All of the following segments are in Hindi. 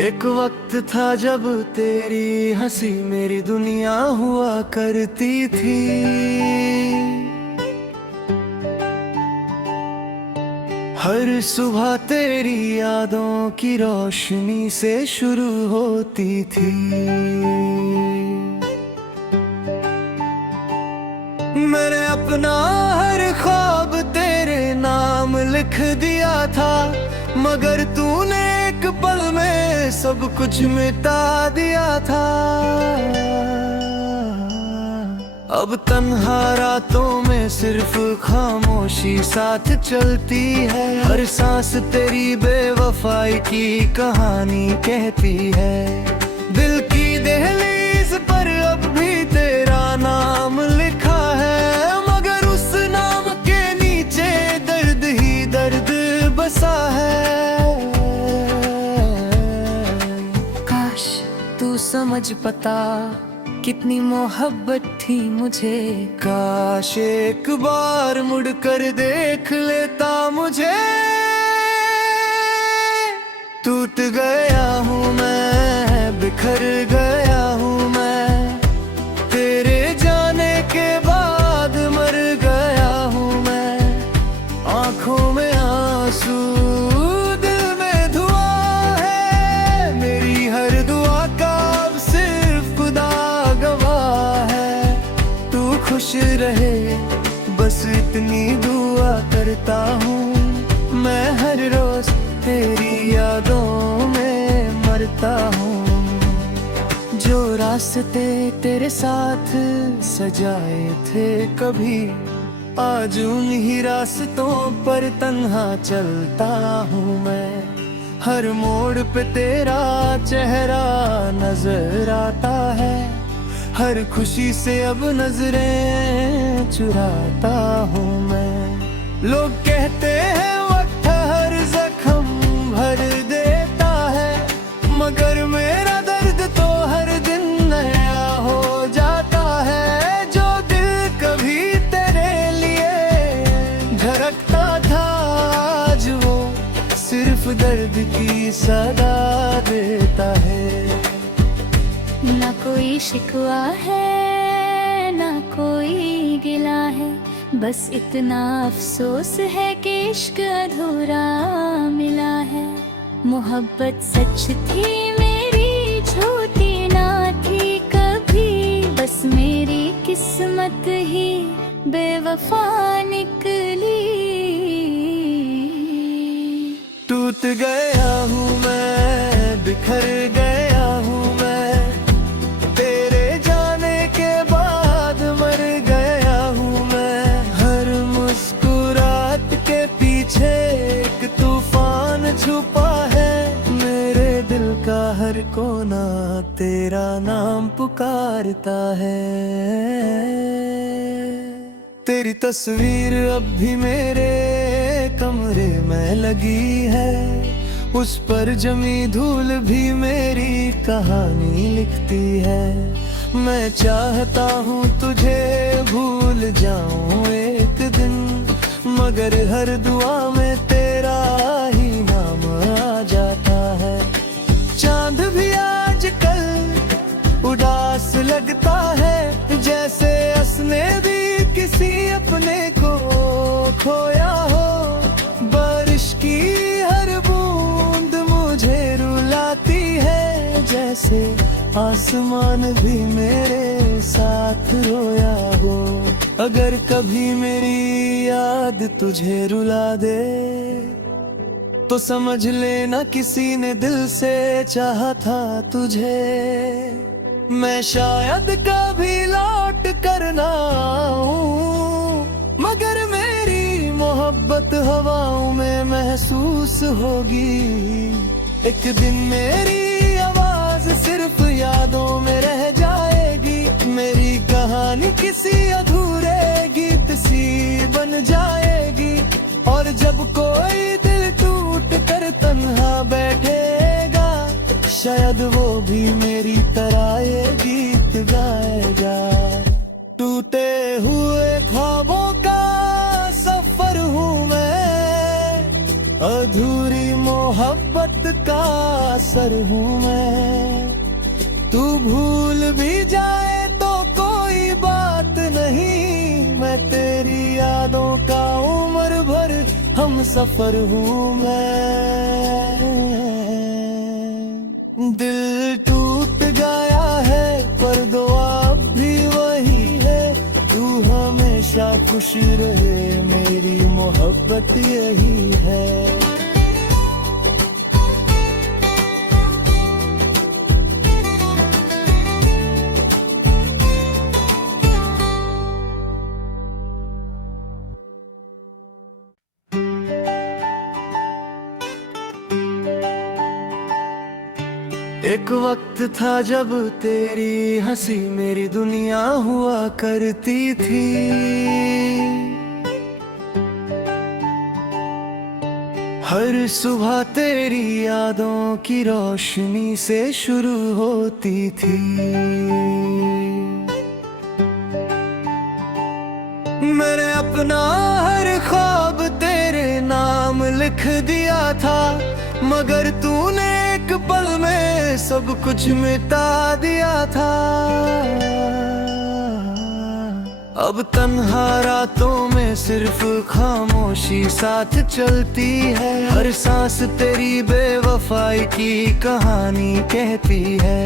एक वक्त था जब तेरी हंसी मेरी दुनिया हुआ करती थी। हर सुबह तेरी यादों की रोशनी से शुरू होती थी। मैंने अपना हर ख्वाब तेरे नाम लिख दिया था, मगर तूने एक पल में सब कुछ मिटा दिया था। अब तन्हा रातों में सिर्फ खामोशी साथ चलती है। हर सांस तेरी बेवफाई की कहानी कहती है। दिल की दहलीज पर अब भी तेरा नाम लिखा है, मगर उस नाम के नीचे दर्द ही दर्द बसा है। काश तू समझ पाता कितनी मोहब्बत थी मुझे। काश एक बार मुड़कर देख लेता मुझे। टूट गया हूँ मैं, बिखर गया हूँ मैं, तेरे जाने के बाद मर गया हूँ मैं। आँखों में आंसू, दिल में धुआं है, मेरी हर दुआ का अब सिर्फ खुदा गवाह है। तू खुश रहे बस इतनी दुआ करता हूँ मैं। हर रोज तेरी यादों में मरता हूँ। जो रास्ते तेरे साथ सजाए थे कभी, आज उन्हीं रास्तों पर तन्हा चलता हूँ मैं। हर मोड़ पे तेरा चेहरा नजर आता है, हर खुशी से अब नजरें चुराता हूँ मैं। लोग कहते हैं वक्त हर जख्म भर देता है, मगर मेरा दर्द तो हर दिन नया हो जाता है। जो दिल कभी तेरे लिए धड़कता था, आज वो सिर्फ दर्द की सदा देता है। ना कोई शिकवा है ना कोई गिला है, बस इतना अफसोस है कि इश्क अधूरा मिला है। मोहब्बत सच थी मेरी, झूठी ना थी कभी, बस मेरी किस्मत ही बेवफा निकली। टूट गया हूँ मैं, बिखर गया हूँ मैं, तेरे जाने के बाद मर गया हूँ मैं। हर मुस्कुराहट के पीछे एक तूफान छुपा है, मेरे दिल का हर कोना तेरा नाम पुकारता है। तेरी तस्वीर अब भी मेरे कमरे में लगी है, उस पर जमी धूल भी मेरी कहानी लिखती है। मैं चाहता हूँ तुझे भूल जाऊं एक दिन, मगर हर दुआ में तेरा ही नाम आ जाता है। चांद भी आजकल उदास लगता है, जैसे उसने भी किसी अपने को खोया हो। बारिश की हर बूंद मुझे रुलाती है, जैसे आसमान भी मेरे साथ रोया हो। अगर कभी मेरी याद तुझे रुला दे, तो समझ लेना किसी ने दिल से चाहा था तुझे। मैं शायद कभी लौट कर ना आऊं, मगर मेरी मोहब्बत हवाओं में महसूस होगी। एक दिन मेरी आवाज सिर्फ यादों में रह जाएगी, मेरी कहानी किसी अधूरे गीत सी बन जाएगी। और जब कोई दिल टूट कर तन्हा बैठेगा, शायद वो भी मेरी तरह ये गीत गाएगा। टूटे हुए ख्वाबों का सफर हूँ मैं, अधूरी मोहब्बत का असर हूँ मैं। तू भूल भी जाए तो कोई बात नहीं, मैं तेरी यादों का उम्र भर हम सफर हूँ मैं। दिल टूट गया है पर दुआ अब भी वही है, तू हमेशा खुश रहे मेरी मोहब्बत यही है। एक वक्त था जब तेरी हंसी मेरी दुनिया हुआ करती थी। हर सुबह तेरी यादों की रोशनी से शुरू होती थी। मैंने अपना हर ख्वाब तेरे नाम लिख दिया था, मगर तूने एक पल में सब कुछ मिटा दिया था। अब तन्हा रातों में सिर्फ खामोशी साथ चलती है, हर सांस तेरी बेवफाई की कहानी कहती है।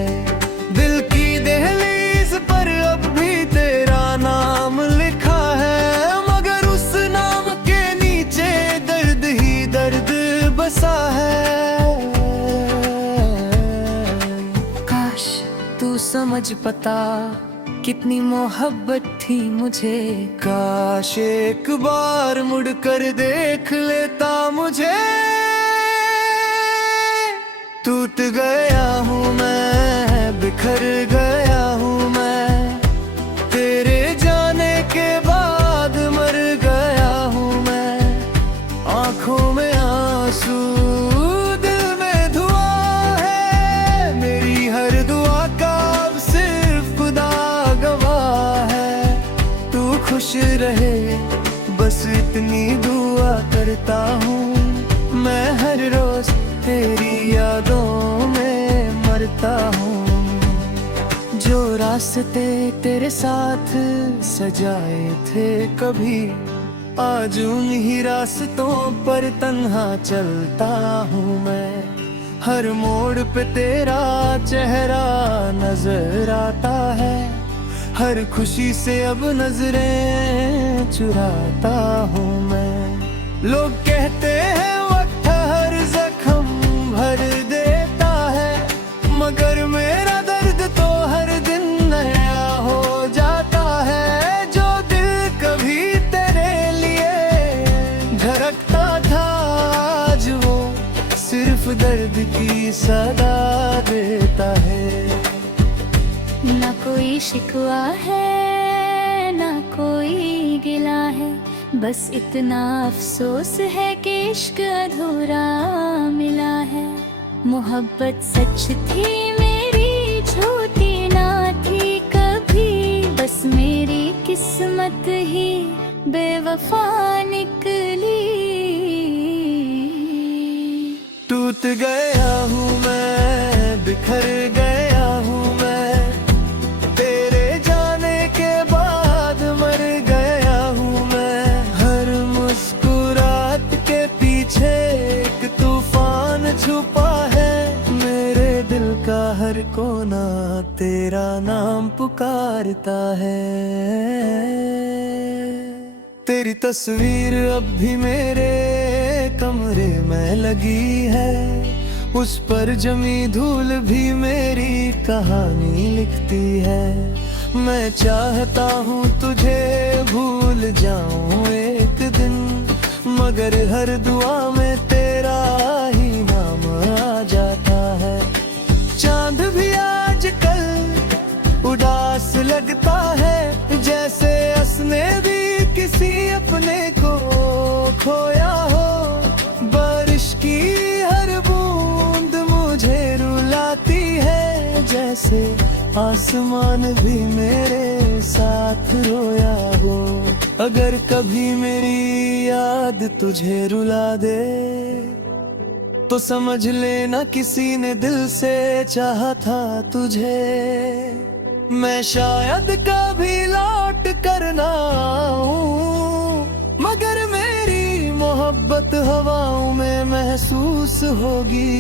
दिल की दहलीज पर अब भी तेरा नाम लिखा है, मगर उस नाम के नीचे दर्द ही दर्द बसा है। काश तू समझ पाता कितनी मोहब्बत थी मुझे, काश एक बार मुड़कर देख लेता मुझे। टूट गया हूँ मैं, बिखर गया हूँ मैं, तेरे जाने के बाद मर गया हूँ मैं। आँखों में आंसू, दिल में धुआं है, मेरी हर दुआ का अब सिर्फ खुदा गवाह है। तू खुश रहे बस इतनी दुआ करता हूँ मैं, हर रोज तेरी यादों में मरता हूँ। जो रास्ते तेरे साथ सजाए थे कभी, आज उन्हीं रास्तों पर तन्हा चलता हूँ मैं। हर मोड़ पे तेरा चेहरा नजर आता है, हर खुशी से अब नजरें चुराता हूँ मैं। लोग कहते हैं वक्त हर जख्म भर देता है, मगर मेरा दर्द तो हर दिन नया हो जाता है। जो दिल कभी तेरे लिए धड़कता था, आज वो सिर्फ दर्द की सदा देता है। ना कोई शिकवा है ना कोई गिला है, बस इतना अफसोस है कि इश्क अधूरा मिला है। मोहब्बत सच थी मेरी झूठी ना थी कभी, बस मेरी किस्मत ही बेवफा निकली। टूट गया हूँ मैं, बिखर गया हूँ मैं, तेरे जाने के बाद मर गया हूँ मैं। हर मुस्कुराहट के पीछे एक तूफान छुपा है, मेरे दिल का हर कोना तेरा नाम पुकारता है। तेरी तस्वीर अब भी मेरे कमरे में लगी है, उस पर जमी धूल भी मेरी कहानी लिखती है। मैं चाहता हूँ तुझे भूल जाऊँ एक दिन, मगर हर दुआ में तेरा ही नाम आ जाता है। चांद भी आजकल उदास लगता है, जैसे उसने भी किसी अपने को खोया हो। बारिश की हर बूंद मुझे रुलाती है, जैसे आसमान भी मेरे साथ रोया हो। अगर कभी मेरी याद तुझे रुला दे तो समझ लेना किसी ने दिल से चाहा था तुझे। मैं शायद कभी लौट कर ना आऊं, मगर मेरी मोहब्बत हवाओं में महसूस होगी।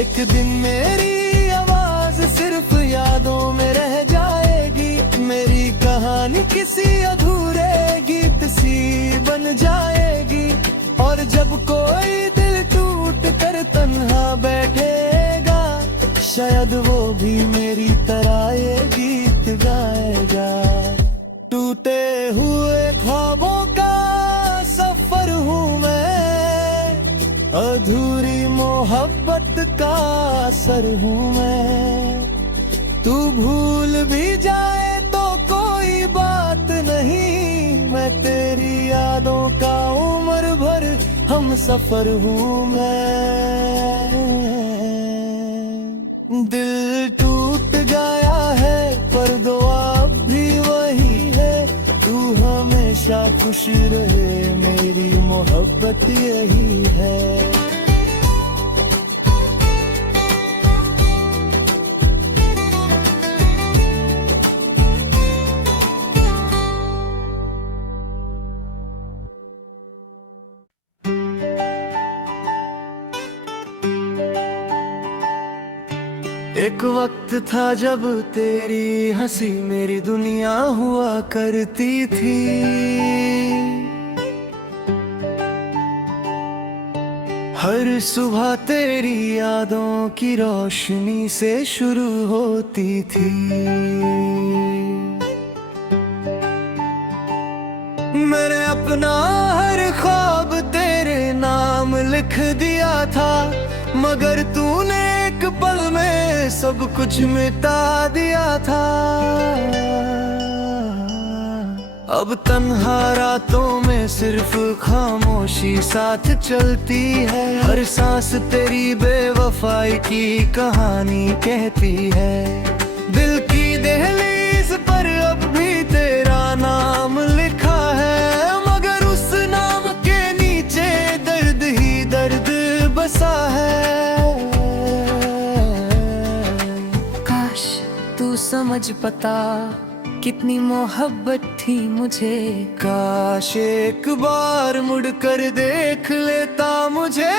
एक दिन मेरी आवाज सिर्फ यादों में रह जाएगी, मेरी कहानी किसी अधूरे गीत सी बन जाएगी। और जब कोई दिल टूट कर तन्हा बैठेगा, शायद वो भी मेरी तरह ये गीत गाएगा। टूटे हुए ख्वाबों का सफर हूँ मैं, अधूरी मोहब्बत का असर हूँ मैं। तू भूल भी जाए तो कोई बात नहीं, मैं तेरी यादों का उम्र भर हम सफर हूँ मैं। दिल टूट गया है पर दुआ अब भी वही है, तू हमेशा खुश रहे मेरी मोहब्बत यही है। एक वक्त था जब तेरी हंसी मेरी दुनिया हुआ करती थी। हर सुबह तेरी यादों की रोशनी से शुरू होती थी। मैंने अपना हर ख्वाब तेरे नाम लिख दिया था, मगर तूने एक पल में सब कुछ मिटा दिया था। अब तन्हा रातों में सिर्फ खामोशी साथ चलती है, हर सांस तेरी बेवफाई की कहानी कहती है। दिल की दहलीज पर अब भी तेरा नाम लिखा है, मगर उस नाम के नीचे दर्द ही दर्द बसा है। काश तू समझ पता कितनी मोहब्बत थी मुझे, काश एक बार मुड़ कर देख लेता मुझे।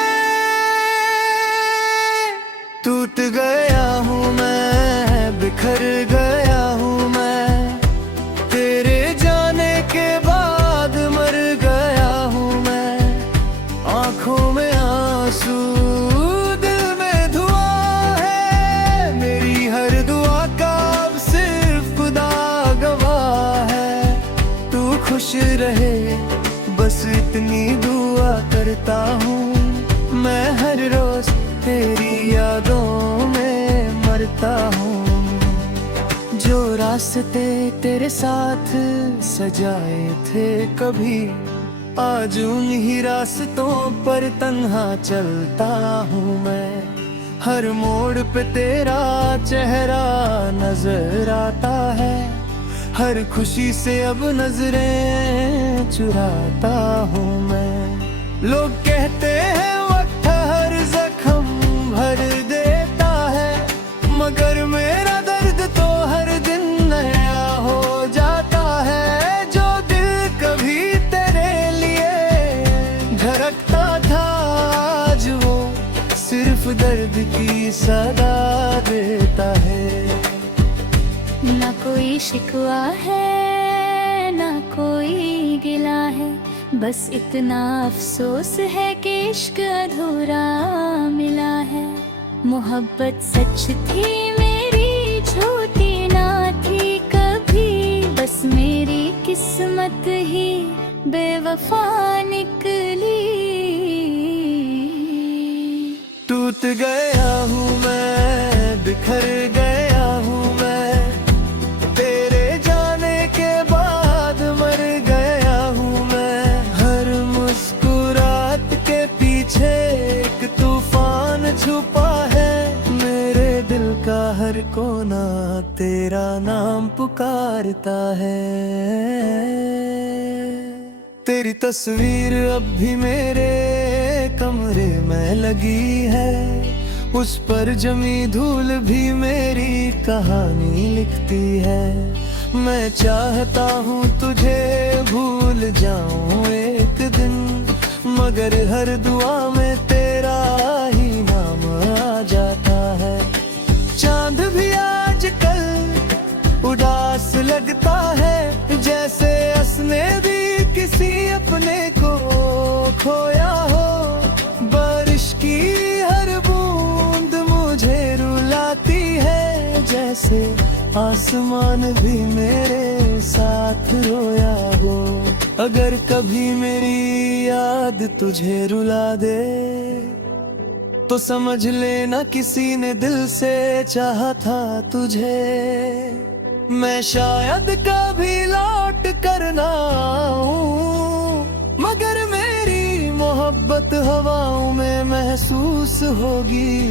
टूट गया हूँ मैं, बिखर गया हूँ मैं, तेरे जाने के बाद मर गया हूँ मैं। आँखों में आंसू, दिल में धुआं है, मेरी हर दुआ का अब सिर्फ खुदा गवाह है। तू खुश रहे बस इतनी दुआ करता हूँ, मैं हर रोज तेरी यादों में मरता हूँ। जो रास्ते तेरे साथ सजाए थे कभी, आज उन्हीं रास्तों पर तन्हा चलता हूँ मैं। हर मोड़ पे तेरा चेहरा नजर आता है, हर खुशी से अब नजरें चुराता हूँ मैं। लोग कहते हैं वक्त हर जख्म भर देता है, मगर मेरा दर्द तो हर दिन नया हो जाता है। जो दिल कभी तेरे लिए धड़कता था, आज वो सिर्फ दर्द की सदा देता है। ना कोई शिकवा है ना कोई गिला है, बस इतना अफसोस है कि इश्क अधूरा मिला है। मोहब्बत सच थी मेरी, झूठी ना थी कभी, बस मेरी किस्मत ही बेवफा निकली। टूट गया हूँ मैं, बिखर गया हूँ मैं, तेरे जाने के बाद मर गया हूँ मैं। हर मुस्कुराहट के पीछे एक तूफान छुपा है, मेरे दिल का हर कोना तेरा नाम पुकारता है। तेरी तस्वीर अब भी मेरे कमरे कमरे में लगी है, उस पर जमी धूल भी मेरी कहानी लिखती है। मैं चाहता हूँ तुझे भूल जाऊं एक दिन, मगर हर दुआ में तेरा ही नाम आ जाता है। चांद भी आजकल उदास लगता है, जैसे उसने भी किसी अपने को खोया हो। बारिश की हर बूंद मुझे रुलाती है, जैसे आसमान भी मेरे साथ रोया हो। अगर कभी मेरी याद तुझे रुला दे, तो समझ लेना किसी ने दिल से चाहा था तुझे। मैं शायद कभी लौट कर ना आऊं, मगर मेरी मोहब्बत हवाओं में महसूस होगी।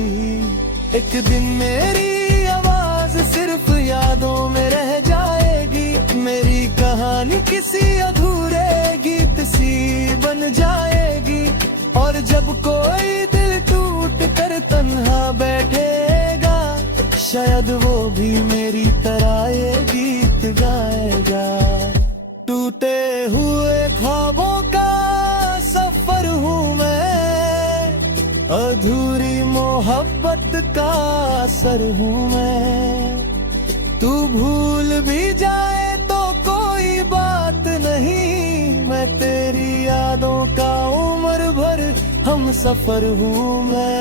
एक दिन मेरी आवाज सिर्फ यादों में रह जाएगी, मेरी कहानी किसी अधूरे गीत सी बन जाएगी। और जब कोई दिल टूट कर तन्हा बैठेगा, शायद वो भी मेरी तरह ये गीत गाएगा। टूटे हुए ख्वाबों का सफर हूँ मैं, अधूरी मोहब्बत का असर हूँ मैं। तू भूल भी जाए तो कोई बात नहीं, मैं तेरी यादों का उम्र भर हम सफर हूँ मैं।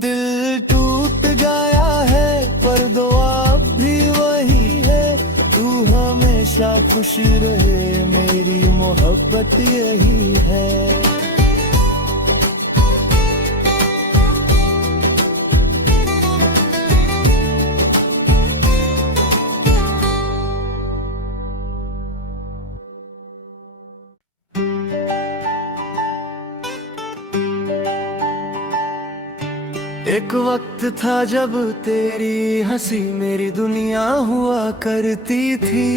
दिल टूट गया है पर दुआ अब भी वही है, तू हमेशा खुश रहे मेरी मोहब्बत यही है। एक वक्त था जब तेरी हंसी मेरी दुनिया हुआ करती थी।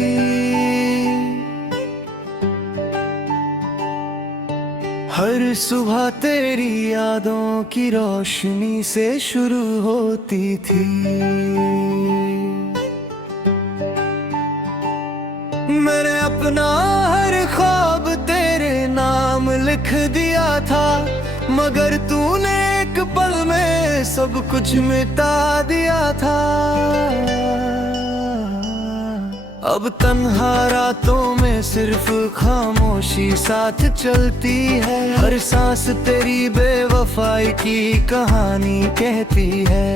हर सुबह तेरी यादों की रोशनी से शुरू होती थी। मैंने अपना हर ख्वाब तेरे नाम लिख दिया था, मगर तूने एक पल में सब कुछ मिटा दिया था। अब तन्हा रातों में सिर्फ खामोशी साथ चलती है, हर सांस तेरी बेवफाई की कहानी कहती है।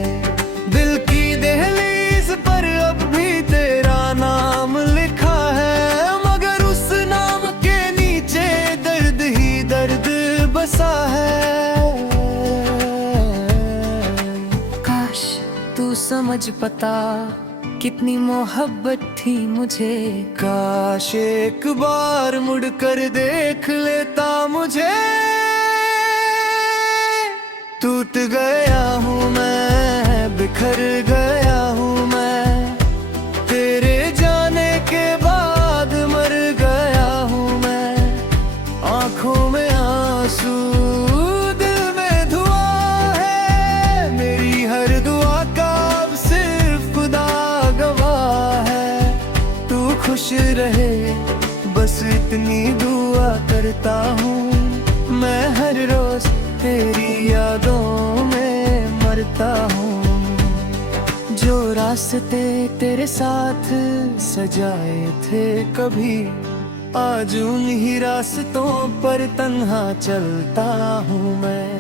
दिल की दहलीज पर अब भी तेरा नाम लिखा है, मगर उस नाम के नीचे दर्द ही दर्द बसा है। काश तू समझ पता कितनी मोहब्बत थी मुझे, काश एक बार मुड़कर देख लेता मुझे। टूट गया हूँ मैं, बिखर गया हूँ मैं, तेरे जाने के बाद मर गया हूँ मैं। आँखों में आंसू, दिल में धुआं है, मेरी हर दुआ का अब सिर्फ खुदा गवाह है। तू खुश रहे बस इतनी दुआ करता हूँ, मैं हर रोज तेरी यादों में मरता हूँ। जो रास्ते तेरे साथ सजाए थे कभी, आज उन्हीं रास्तों पर तन्हा चलता हूँ मैं।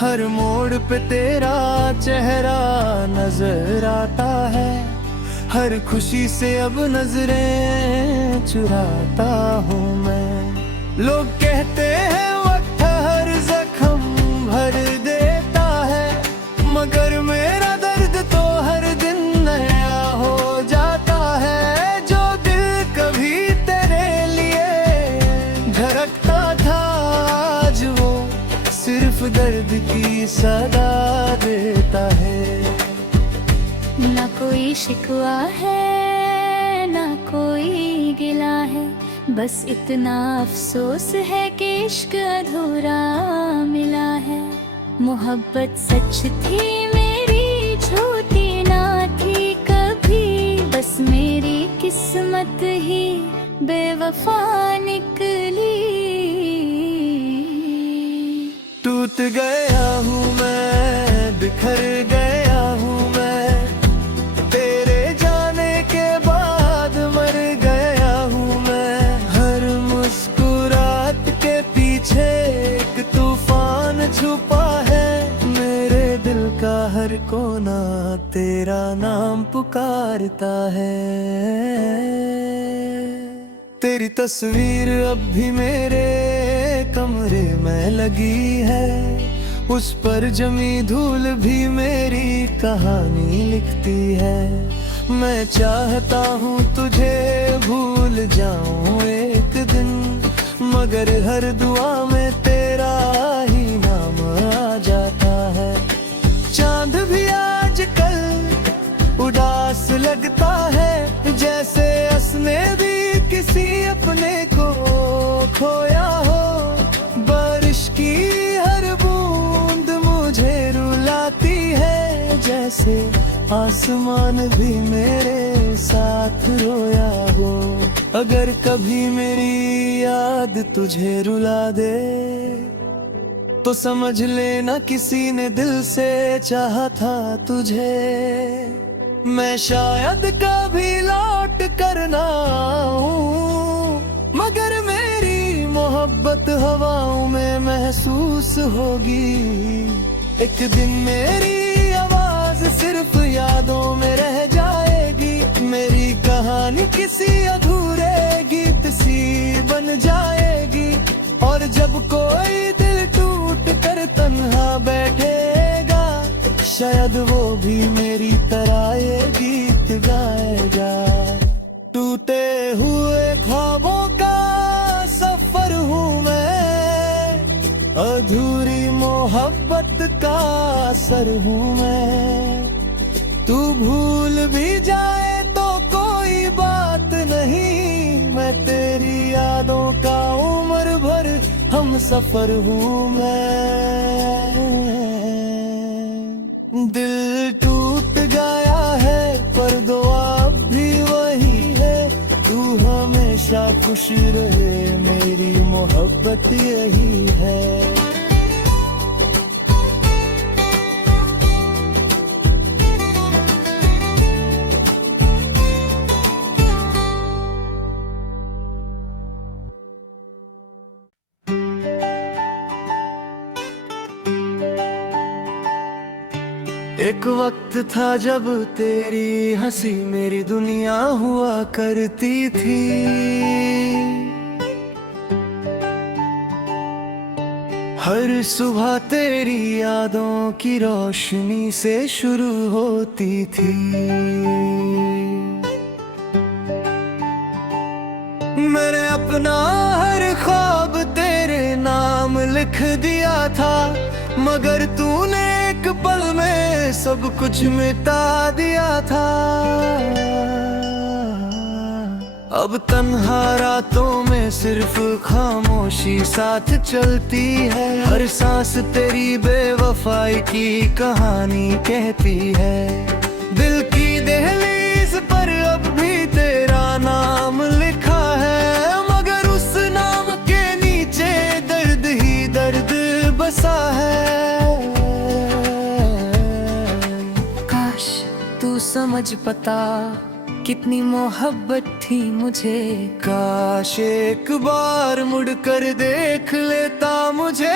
हर मोड़ पे तेरा चेहरा नजर आता है, हर खुशी से अब नजरें चुराता हूँ मैं। लोग कहते हैं वक्त हर जख्म भर देता है, मगर मेरा दर्द तो हर दिन नया हो जाता है। जो दिल कभी तेरे लिए धड़कता था, आज वो सिर्फ दर्द की सदा देता है। ना कोई शिकवा है ना कोई गिला है, बस इतना अफसोस है कि इश्क अधूरा मिला है। मोहब्बत सच थी मेरी, झूठी ना थी कभी, बस मेरी किस्मत ही बेवफा निकली। टूट गया हूँ मैं, बिखर गया हूँ मैं, तेरे जाने के बाद मर गया हूँ मैं। हर मुस्कुराहट के पीछे एक तूफान छुपा है, मेरे दिल का हर कोना तेरा नाम पुकारता है। तेरी तस्वीर अब भी मेरे कमरे में लगी है, उस पर जमी धूल भी मेरी कहानी लिखती है। मैं चाहता हूँ तुझे भूल जाऊं एक दिन, मगर हर दुआ में तेरा ही नाम आ जाता है। चांद भी आजकल उदास लगता है, जैसे उसने भी किसी अपने को खोया हो। बारिश की हर बूंद मुझे रुलाती है, जैसे आसमान भी मेरे साथ रोया हो। अगर कभी मेरी याद तुझे रुला दे, तो समझ लेना किसी ने दिल से चाहा था तुझे। मैं शायद कभी लौट कर ना आऊं, मगर मेरी मोहब्बत हवाओं में महसूस होगी। एक दिन मेरी आवाज सिर्फ यादों में रह जाएगी, मेरी कहानी किसी अधूरे गीत सी बन जाएगी। और जब कोई दिल टूट कर तन्हा बैठेगा, शायद वो भी मेरी तरह ये गीत गाएगा। टूटे हुए ख्वाबों का सफर हूँ मैं, अधूरी मोहब्बत का असर हूँ मैं। तू भूल भी जाए तो कोई बात नहीं, मैं तेरी यादों का उम्र भर हम सफर हूँ मैं। दिल टूट गया है पर दुआ अब भी वही है, तू हमेशा खुश रहे मेरी मोहब्बत यही है। एक वक्त था जब तेरी हंसी मेरी दुनिया हुआ करती थी। हर सुबह तेरी यादों की रोशनी से शुरू होती थी। मैंने अपना हर ख्वाब तेरे नाम लिख दिया था, मगर तूने एक पल में सब कुछ मिटा दिया था। अब तन्हा रातों में सिर्फ खामोशी साथ चलती है, हर सांस तेरी बेवफाई की कहानी कहती है। दिल की दहलीज पर अब भी तेरा नाम लिखा है, मगर उस नाम के नीचे दर्द ही दर्द बसा है। काश तू समझ पाता कितनी मोहब्बत थी मुझे, काश एक बार मुड़कर देख लेता मुझे।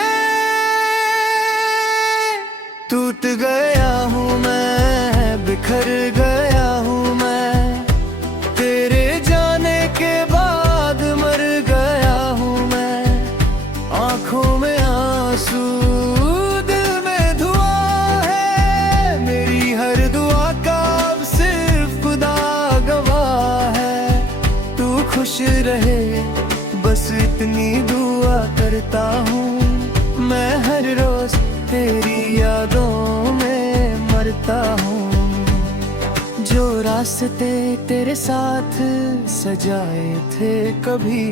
टूट गया हूँ मैं, बिखर गया हूँ मैं, तेरे जाने के बाद मर गया हूँ मैं। आँखों में आंसू, दिल में धुआं है, मेरी हर दुआ का अब सिर्फ खुदा गवाह है। तू खुश रहे बस इतनी दुआ करता हूँ मैं, हर रोज तेरी यादों में मरता हूँ। जो जो रास्ते तेरे साथ सजाए थे कभी